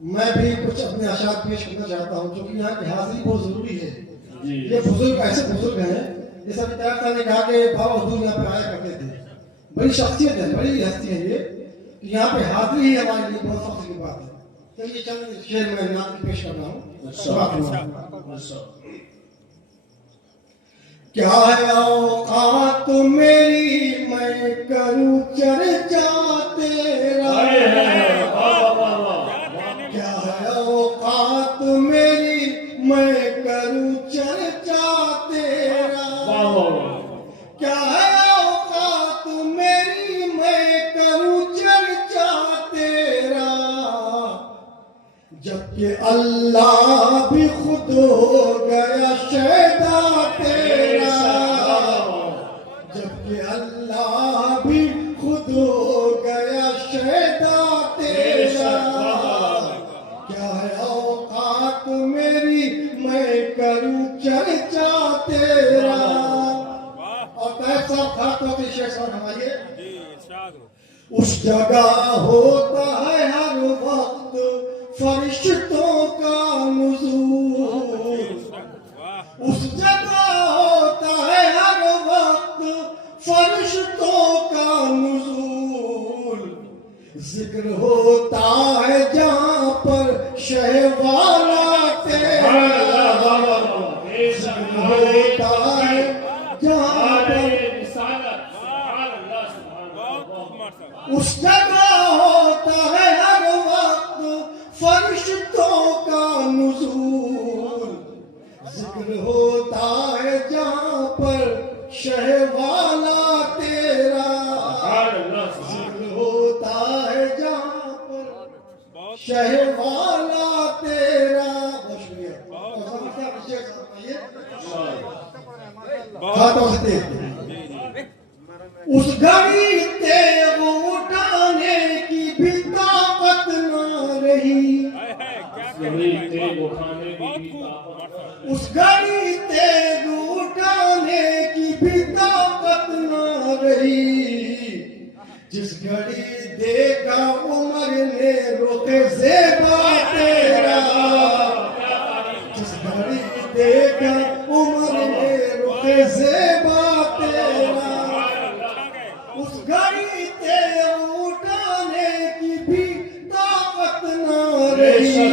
میں بھی کچھ اپنے اشعار پیش کرنا چاہتا ہوں چونکہ یہاں کی حاضری بہت ضروری ہے. یہ بزرگ ایسے بزرگ ہیں جیسا کہ طیب صاحب نے کہا کہ بابا حضور یہاں پہ آیا کرتے تھے. بڑی شخصیت ہے, بڑی ہستی ہے یہ, کہ یہاں پہ حاضری ہی ہمارے لیے بہت فخر کی بات ہے. چلیے چند شعر میں نعت پیش کر رہا ہوں. کیا ہے اوقات میری میں کروں چرچا تیرا, کیا ہے اوقات میری میں کروں چرچا تیرا, کیا ہے اوقات میری میں کروں چرچا تیرا, جبکہ اللہ بھی خود ہو گیا شیدا تیرا, جبکہ اللہ بھی خود ہو گیا شیدا تیرا, کیا ہے اوقات میری میں کروں چرچا تیرا. اور طیب صاحب خاص طور پہ شیخ صاحب ہمارے اس جگہ ہوتا ہے ہر وقت فرشتوں کا نزول, اس جگہ ہوتا ہے ہر وقت فرشتوں کا نزول, ذکر ہوتا ہے جہاں پر شہ والا تیرا, ذکر ہوتا ہے جہاں پر اس جگہ ہوتا ہے ہر وقت فرشتوں کا نزول, ذکر ہوتا ہے جہاں پر شہ والا تیرا, ذکر ہوتا ہے جہاں پر شہ والا تیرا. بہت شکریہ. اس گھڑی تیغ اٹھانے کی بھی طاقت نہ رہی, اس گھڑی تیغ اٹھانے کی بھی طاقت نہ رہی, جس گھڑی دیکھا عمر نے رخ زیبا تیرا, جس گھڑی دیکھا عمر نے رخ زیبا تیرا, اس گھڑی تیغ اٹھانے کی بھی طاقت نہ رہی,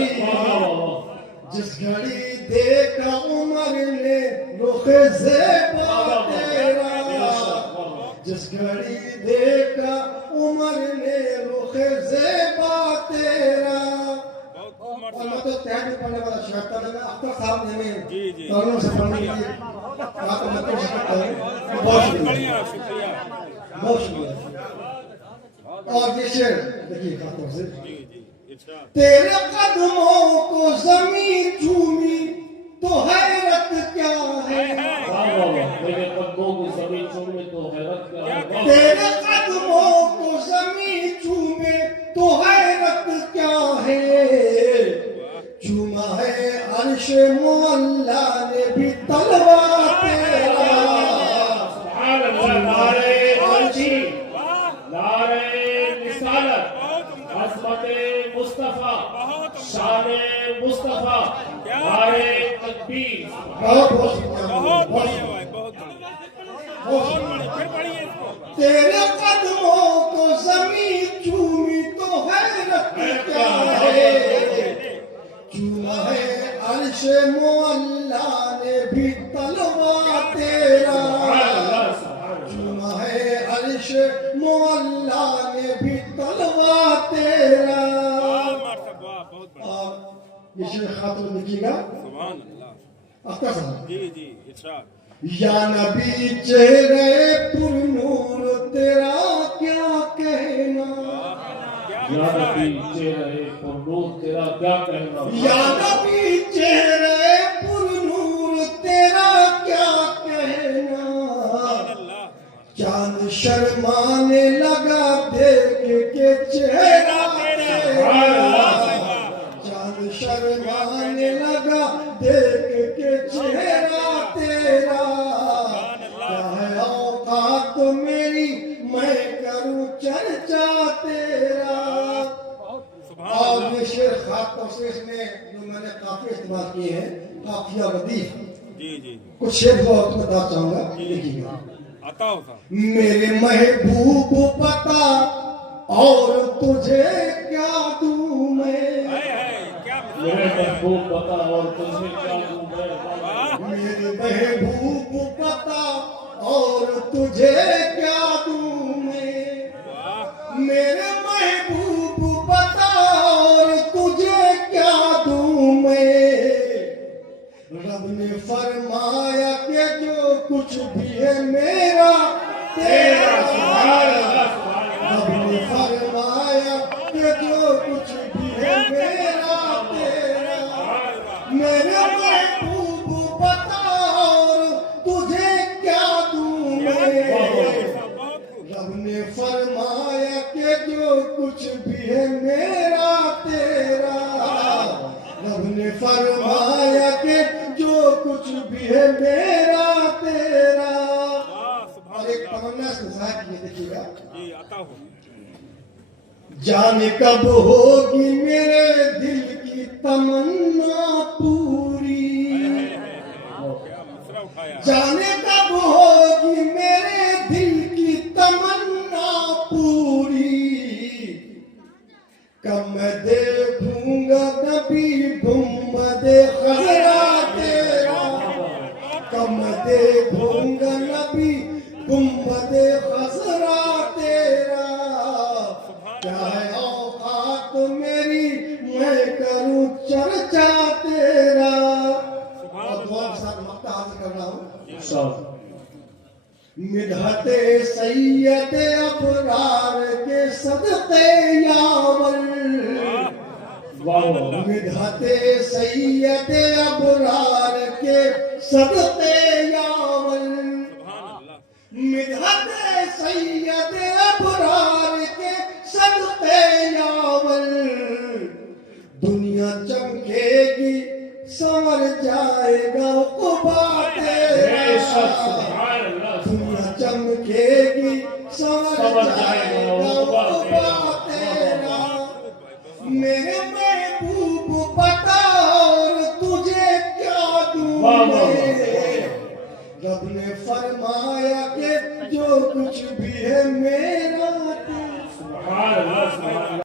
جس گھڑی دیکھا عمر نے رخ زیبا تیرا, جس گھڑی دیکھا عمر نے رخ زیبا تیرا. اور میں تو تحریر پڑھنے والا شاعر تھا, لیکن اختر صاحب نے ہمیں تعلیم سے پڑھنے کے لیے آپ کو مطلب سکتا ہے. بہت شکریہ, بہت شکریہ. اور یہ شعر دیکھیے خاص طور سے, تیرے قدموں کو زمین چومی تو حیرت کیا ہے, تیرے قدموں کو زمین چومے تو حیرت کیا ہے, تیرے قدموں کو زمین چومے تو حیرت کیا ہے, چوما ہے عرش معلا نے بھی طلبہ تیرا, نعرے عرشی, نعرے رسالت, عظمت مصطفیٰ, شان مصطفیٰ, نعرے تکبیر. بہت بہت شکریہ. تیرے قدموں کو زمین چومی تو حیرت کیا ہے, چوما ہے عرش معلا نے بھی طلبہ تیرا, چوما ہے عرش معلا نے بھی طلبہ تیرا. اور یہ شیخ خاتون لکھیے گا اختر صاحب. یا نبی چہرے پر نور تیرا کیا کہنا, یا نبی چہرے پر نور تیرا کیا کہنا, یا نبی چہرے پر نور تیرا کیا کہنا, چاند شرمانے لگا دیکھ کے چہرہ تیرا, چاند شرمانے لگا دیکھ کے چہرہ تیرا, کیا ہے اوقات میری میں کروں چرچا تیرا. اور یہ شعر خاص طور سے اس میں جو میں نے قافیے استعمال کیے ہیں قافیہ ردیف کچھ شعر وہ آپ کو بتا چاہوں گا دیکھیے گا میرے محبوب پتا اور تجھے کیا دوں میں میرے محبوب پتا اور تجھے کیا دوں میں میرے محبوب پتا اور تجھے کیا دوں میں میرے محبوب پتا اور تجھے کیا دوں میں رب نے فرمایا کہ جو کچھ بھی ہے میرا تیرا رب نے فرمایا کہ جو کچھ بھی ہے میرا تیرا میرے محبوب پتا اور تجھے کیا دوں میں رب نے فرمایا کہ جو کچھ بھی ہے میرا تیرا رب نے فرمایا کہ جو کچھ بھی ہے میرا تیرا اور ایک تمنا سے ظاہر کیے دیکھیے گا جانے کب ہوگی میرے دل کی تمنا پوری جانے کب ہوگی میرے دل کی تمنا پوری کب میں دیکھوں گا کبھی گنبد خضرا تیرا کب میں دیکھوں گا نبی گنبد خضرا تیرا کیا ہے اوقات میری میں کروں چرچا تیرا اور دعا کے ساتھ مقطع حاضر کر رہا ہوں مدحت سید ابرار کے صدقے یاور مدحت سید ابرار کے صدقے یاور مدحت سید ابرار کے صدقے یاور دنیا چمکے گی سنور جائے گا عقبہ تیرا دنیا چمکے گی سنور جائے گا عقبہ تیرا میرے محبوب پتا اور تجھے کیا دوں میں رب نے فرمایا کہ جو کچھ بھی ہے میرا